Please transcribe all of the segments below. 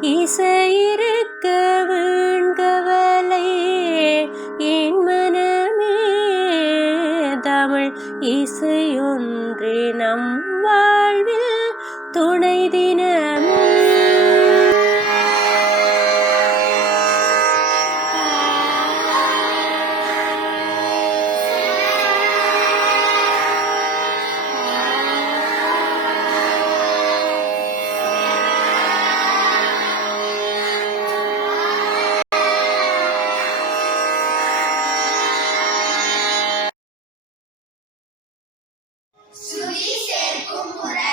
இசையிருக்க வீண்கவலை என் மனமே. தமிழ் இசையொன்றே நம் வாழ்வில் துணை தினமே. சுழி சேர்க்கும் முறை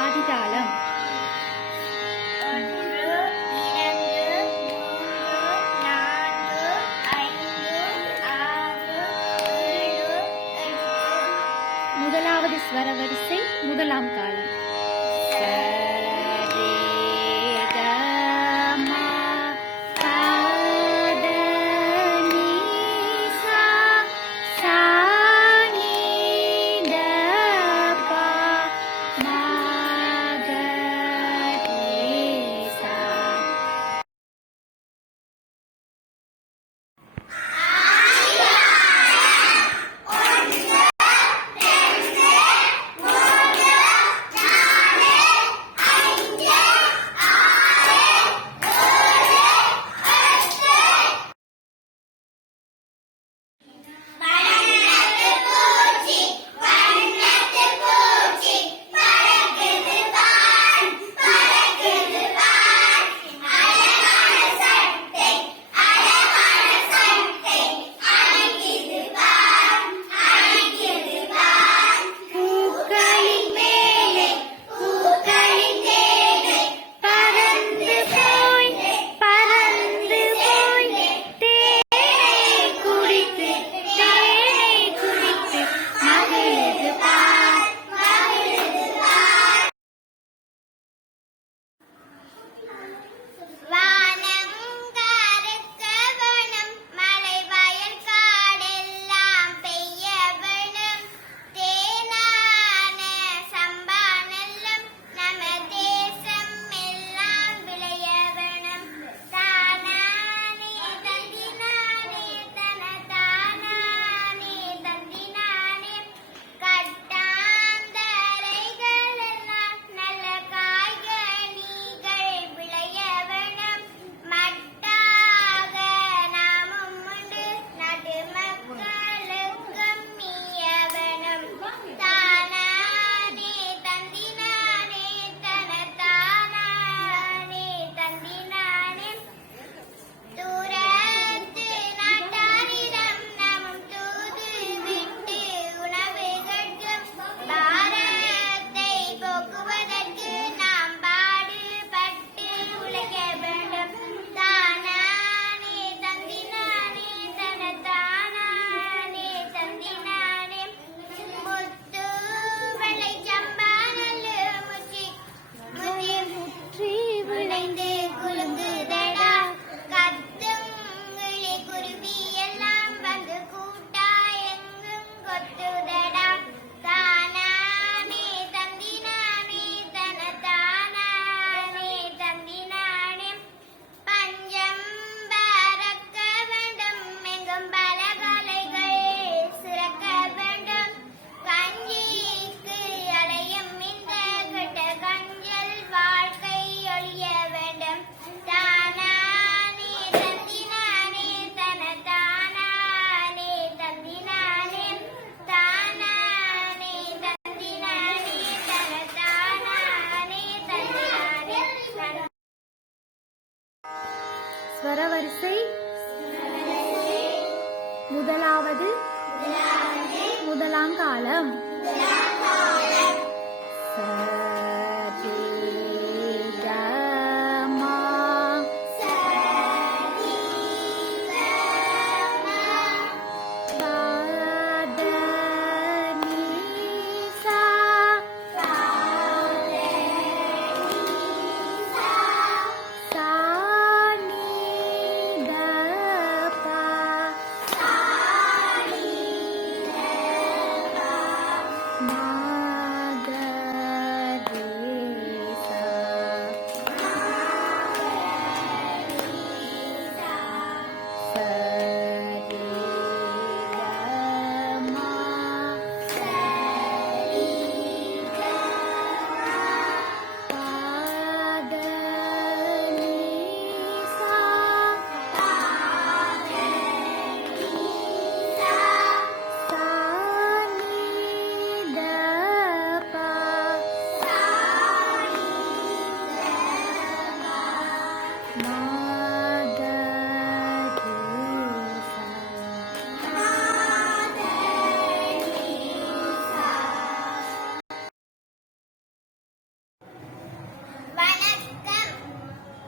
ஆதிதாளம். முதலாவது ஸ்வர வரிசை முதலாம் காலம். தாளம் வணக்கம்.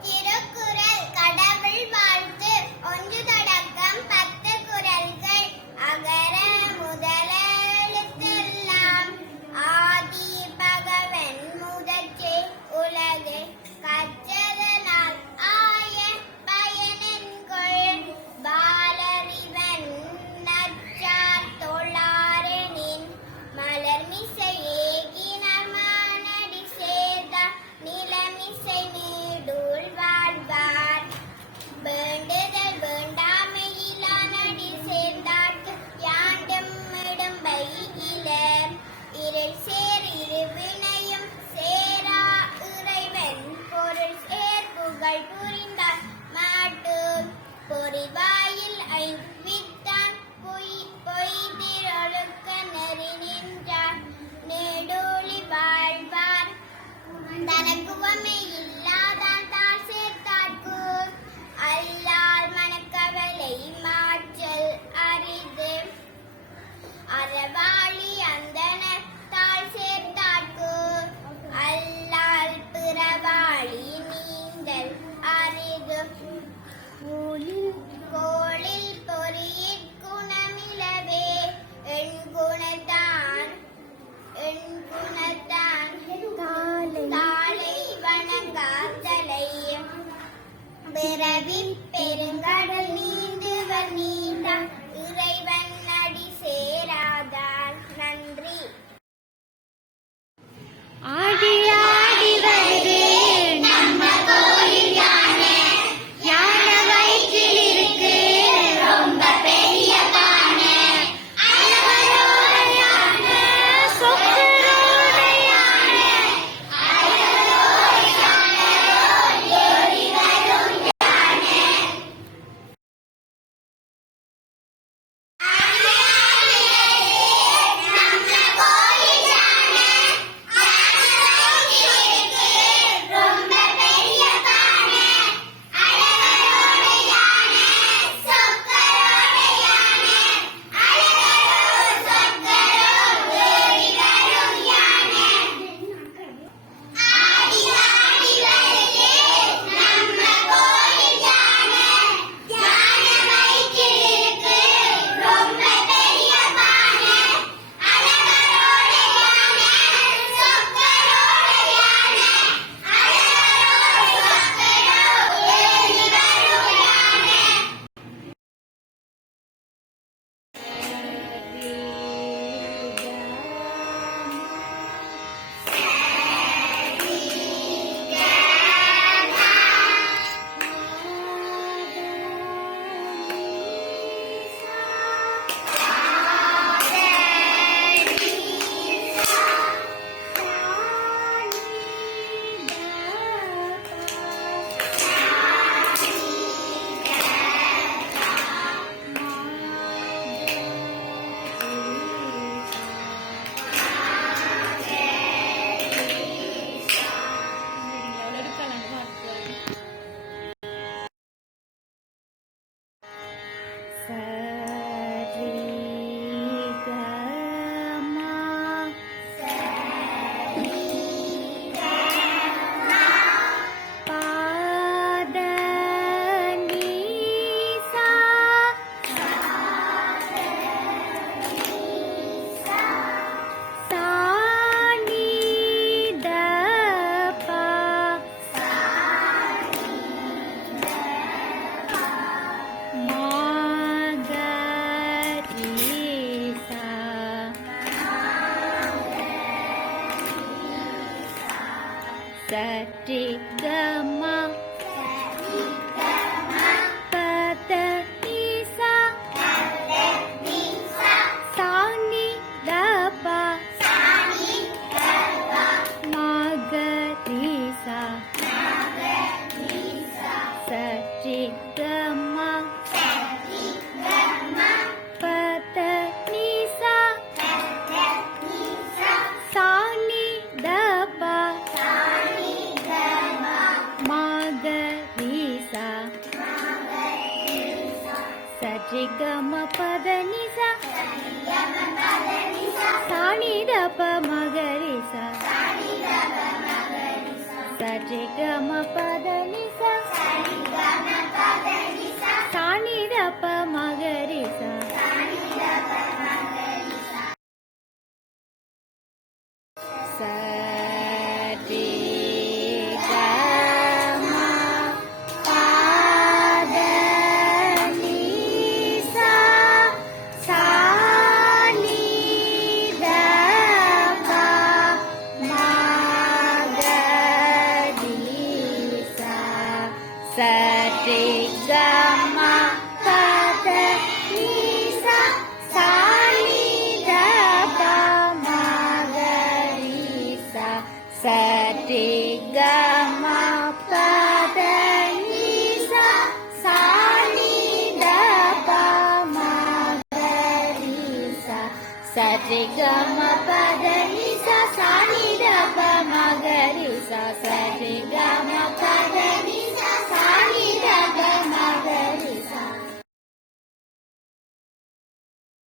திருக்குறள் கடவுள் வாழ்த்து. 1 தொடக்கம் 10 குறள்கள். அகர முதல எழுத்தெல்லாம் ஆதி பகவன் முதற்றே உலகு கற்றதனால் ஆய பயனென்கொள் பாலறிவன் நற்றார் தொழாரெனின் மலர்மிசை ஏகினார் மானடி சேர்ந்தார் நிலமிசை நீடூழ் வாழ்வார் வேண்டுதல் வேண்டாமையிலானடி சேர்ந்தார்க்கு யாண்டும் இடும்பை இலர் இருள் சேர் இருவினையும் சேரா இறைவன் பொருள் சேர் புகழ் புரிந்தார் மாட்டு பொறிவாயில் ஐவித்தான் பொய்திரொழுக்க நெறி நின்றார் நெடூழி வாழ்வார் தனக்குவமே இல்லாதான் தாழ் சேர்த்தார்க்கு அல்லால் மனக்கவலை மாற்றல் அரிது அறவாளி அந்தனர் தாழ் சரி கமா பத நிசா சாணி தபா மகரிசா சரி கமா பத நிசா சாணி தபா மகரிசா சரி கம பத நிசா சாணி தப மகரிசா சரி கம பத நிசா சாணி தப மகரிசா சரி கம பத நிசா சாணி தப மகரிசா சரி கம பத நிசா சாணி தப மகரிசா சரி கம பத நிசா சாணி தப மகரிசா சரி கம பத நிசா சாணி தப மகரிசா சரி கம பத நிசா